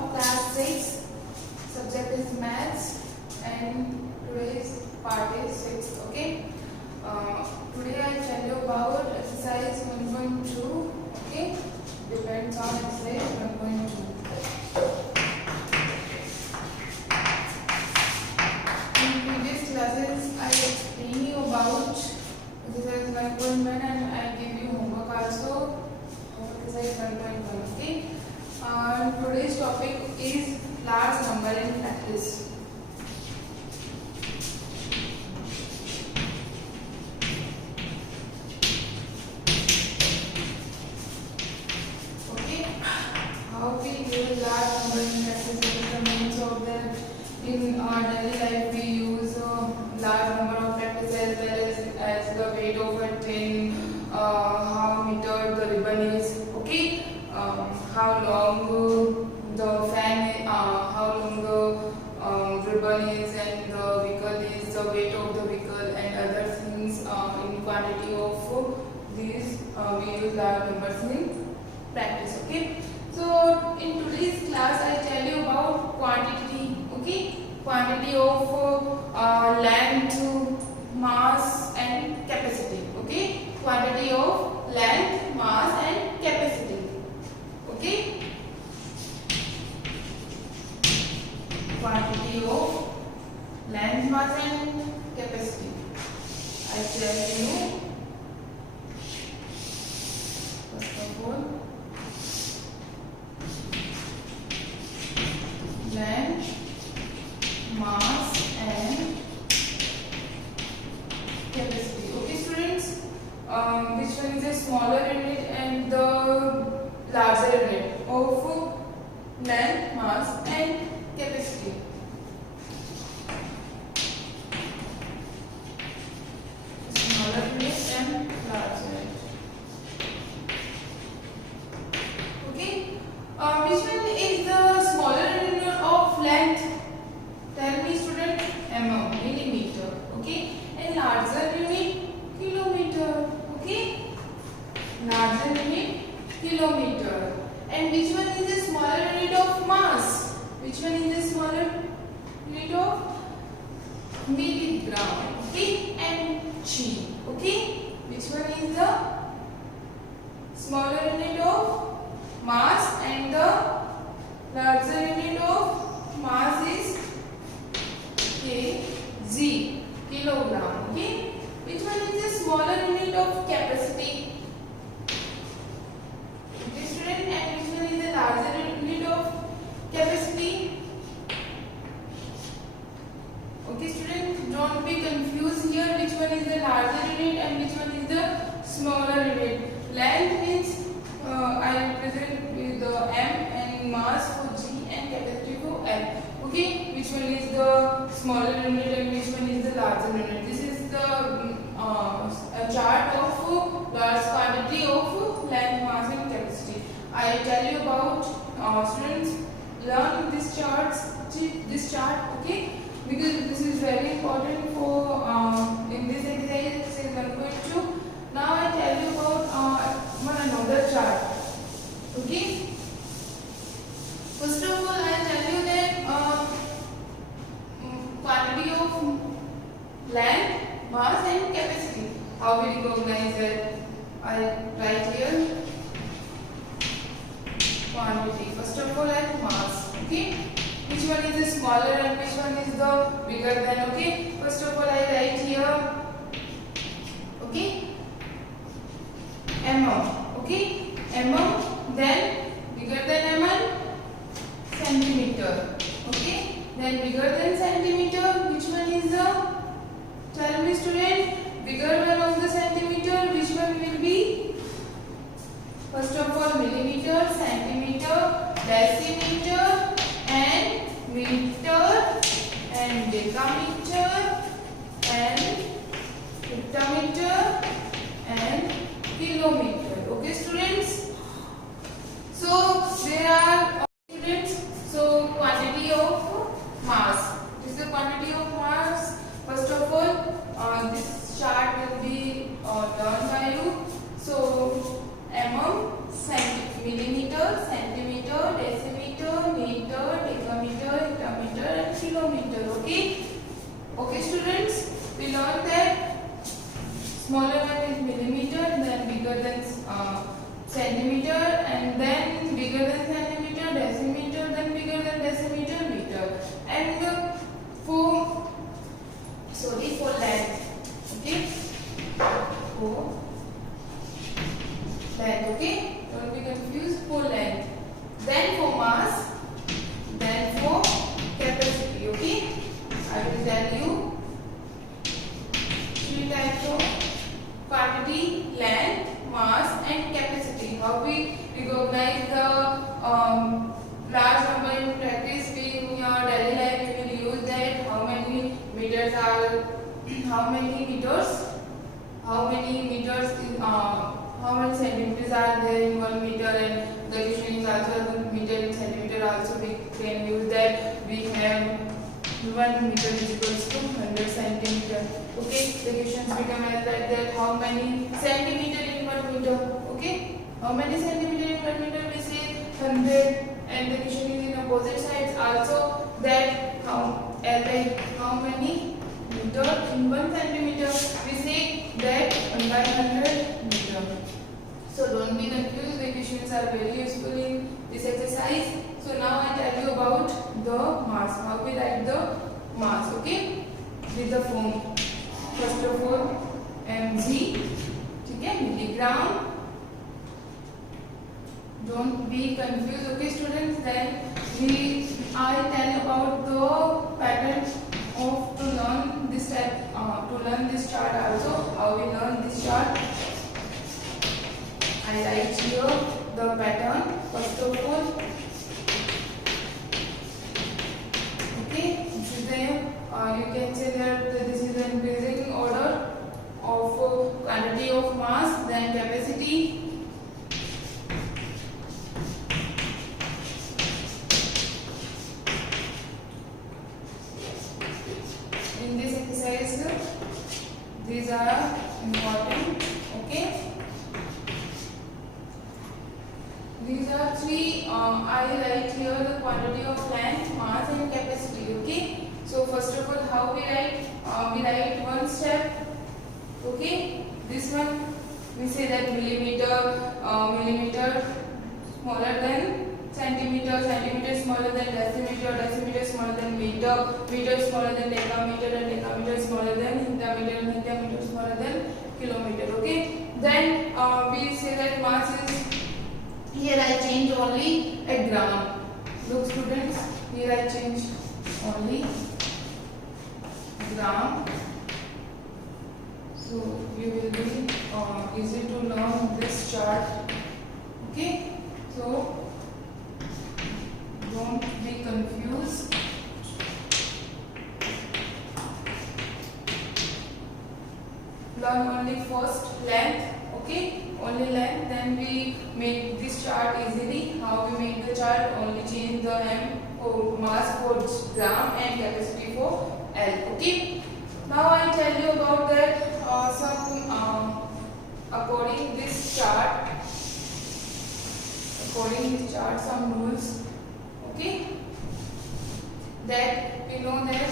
of class 6. Subject is maths and today's part is 6. Okay. Today I tell you about exercise 1.2. Okay. Depends on exercise 1.2. In previous classes I explain you about exercise 1.1 and I give you homework also of exercise 1.1. Okay. Today's topic is large number in practice. Okay, how we use large number in practice? What is the means of that? In our daily life, we use large number of practice as well as the weight of a tin, how metered the ribbon is. Okay, how long the fan is, how long the ribbon is, and the vehicle is, the weight of the vehicle, and other things in quantity of these we use large numbers in practice. Okay, so in today's class I tell you about quantity. Okay, quantity of length, mass and capacity. Okay, quantity of length, mass and capacity. Okay, quantity of length, mass and capacity. I tell you first of all length, mass and capacity. Okay students, which one is a smaller unit and the larger unit of length, mass and capacity? Smaller unit and larger unit. Okay, which one is the smaller unit of length? Tell me student. Mm, millimeter. Okay, and larger unit kilometer. Okay, larger unit kilometer. And which one is the smaller unit of mass? Which one is the smaller unit of milligram? Okay, and G. Okay, which one is the smaller unit of mass and the larger unit of mass is kg, kilogram. Okay, which one is the smaller unit of capacity? Okay student, and which one is the larger unit of capacity? Okay student, don't be confused here which one is the larger unit and which one is the smaller unit. Length means I represent with the m and mass for g and capacity for l. Okay, which one is the smaller unit and which one is the larger unit? This is the a chart of large quantity of length, mass and capacity. I tell you about students learn this chart. Okay, because this is very important for in this exercise 1.2. Now I tell you about one another chart. Okay, first of all I tell you that quantity of length, mass and capacity. How we recognize it? I write here quantity. First of all at mass. Okay, which one is the smaller and which one is the bigger than? Okay, first of all I write here okay mm. Okay, mm, then bigger than mm, centimeter. Okay, then bigger than centimeter, which one is the? Tell me student, bigger one of the centimeter, which one will be? First of all millimeter, centimeter, decimeter and meter and decameter and hectometer and kilometer. Okay students, so there are students, so quantity of mass. This is the quantity of mass. First of all this chart will be done by you. So mm, millimeter, centimeter, decimeter, meter how many meters? How many meters is how many centimeters are there in 1 meter, and the question is also meter and centimeter also we can use that. We have 1 meter is equals to 100 centimeter. Okay, the questions become as like that. How many centimeter in 1 meter? Okay, how many centimeter in 1 meter? We say 100, and the question is in opposite sides also that how many meter in 1 centimeter? We say that 1/100 meter. So don't be confused. The questions are very useful in this exercise. So now I tell you about the mass. How we write the mass? Okay, with the form. First of all, mg, ठीक है, milligram. Don't be confused. Okay, students. Then I tell you about the pattern of to learn this type. To learn this chart also. How we learn this chart? I write here the pattern. First of all, okay, this is the you can say that this is the increasing order of quantity of mass, then capacity, in this exercise. These are important. Okay. These are three. I write here the quantity of length, mass, and capacity. Okay. So first of all, how we write? We write one step. Okay. This one we say that millimeter, millimeter smaller than centimeter, centimeter smaller than decimeter, decimeter smaller than meter, meter smaller than decameter, and decameter smaller than hectameter, and hectameter smaller than kilometer. Okay. Then we say that mass is. Here I change only a gram. Look students, here I change only gram. So you will be easy to learn this chart. Okay. So don't be confused. Learn only first length. Okay, only length. Then we make this chart easily. How we make the chart? Only change the m for mass for gram and capacity for L. Okay. Now I tell you about that some according this chart. According this chart, some rules. Okay. That we know that.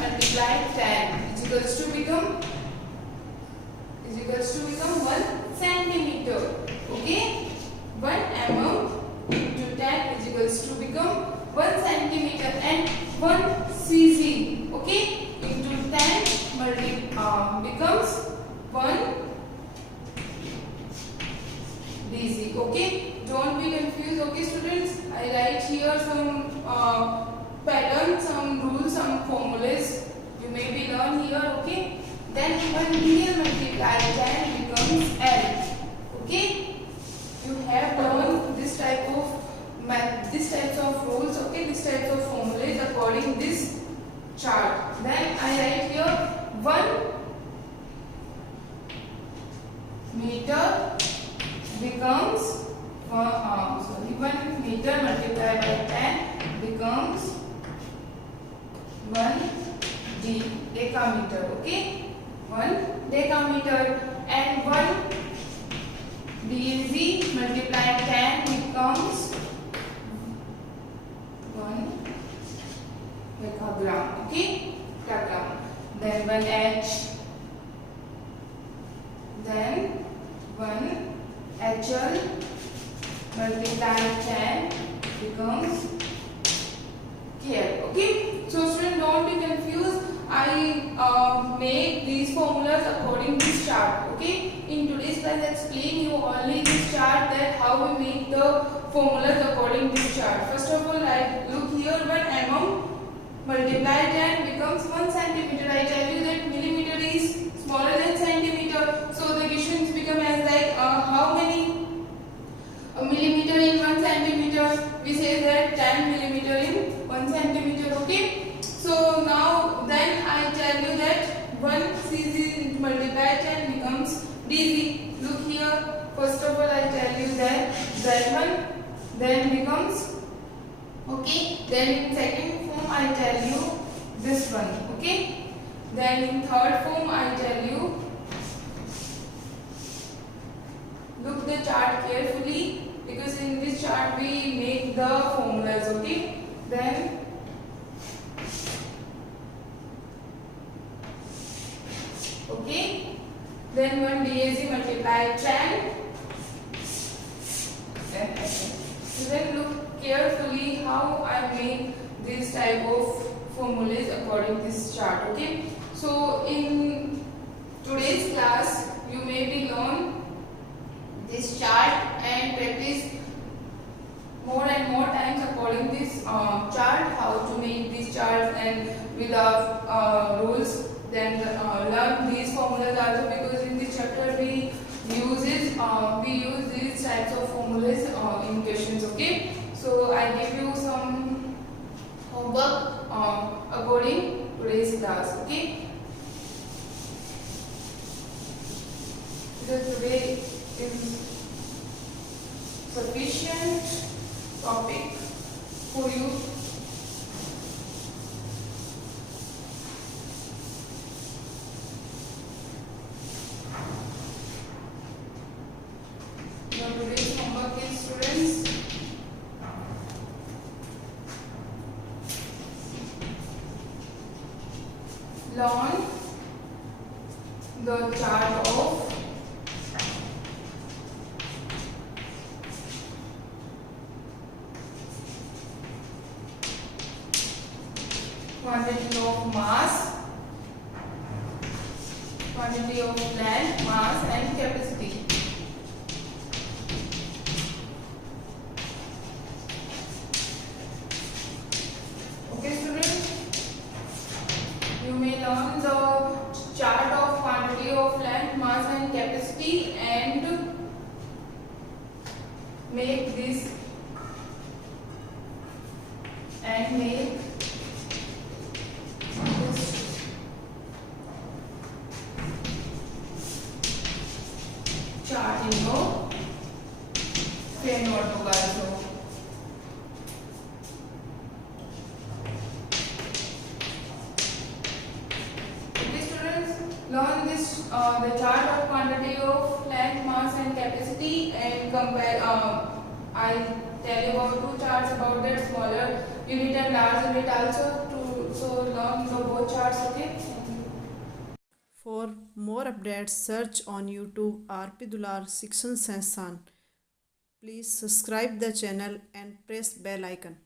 Multiply 10 is equals to become 1 centimeter. Okay, 1 mm into 10 is equals to become 1 centimeter, and 1 cc. Okay, into 10 becomes 1 dc. Okay, don't be confused. Okay, students, I write here some pattern, some rules, some formulas you may be learn here. Okay, then when here multiply 10 becomes L. Okay, you have learned this type of this types of rules. Okay, this types of formulas according this chart. Then I write here 1 meter becomes 1 meter multiplied by 10 becomes 1 decameter. Okay, 1 decameter, and 1 dz multiplied 10 becomes 1 decagram. Okay, decagram. Then 1 h, then 1 hl multiplied 10 becomes kl. Okay, so students, don't be confused. I make these formulas according to this chart. Okay, in today's class I explain you only this chart, that how we make the formulas according to this chart. First of all, I look here, 1 mm multiply 10 becomes 1 centimeter. I tell you that millimeter is smaller than centimeter, so the questions become as like how many millimeter in 1 centimeter. We say multiply 10 becomes dz. Look here. First of all, I tell you that z1 then becomes, okay. Then in second form, I tell you this one, okay. Then in third form, I tell you, look the chart carefully, because in this chart we make the formulas, okay. Then okay, then 1 daz multiply 10. So then look carefully how I make this type of formulas according to this chart, okay. So in today's class you may be learn this chart and practice more and more times according this chart, how to make these charts and with the rules. Then learn these formulas also, because in this chapter we use these types of formulas in questions, okay. So I give you some homework according to today's class, okay. Because today is sufficient topic for you. Now today's homework is, students, learn the chart of quantity of mass, quantity of land, mass and capacity. Okay, students, you may learn the chart of quantity of land, mass and capacity and make this chart in your pen notebook also. Okay, students, learn this the chart of quantity of land, mass and capacity and compare. I tell you about two charts about that, smaller unit and large unit also. So learn the both charts, okay. For more updates, search on YouTube RP Dular Shikshan Sansthan. Please subscribe the channel and press bell icon.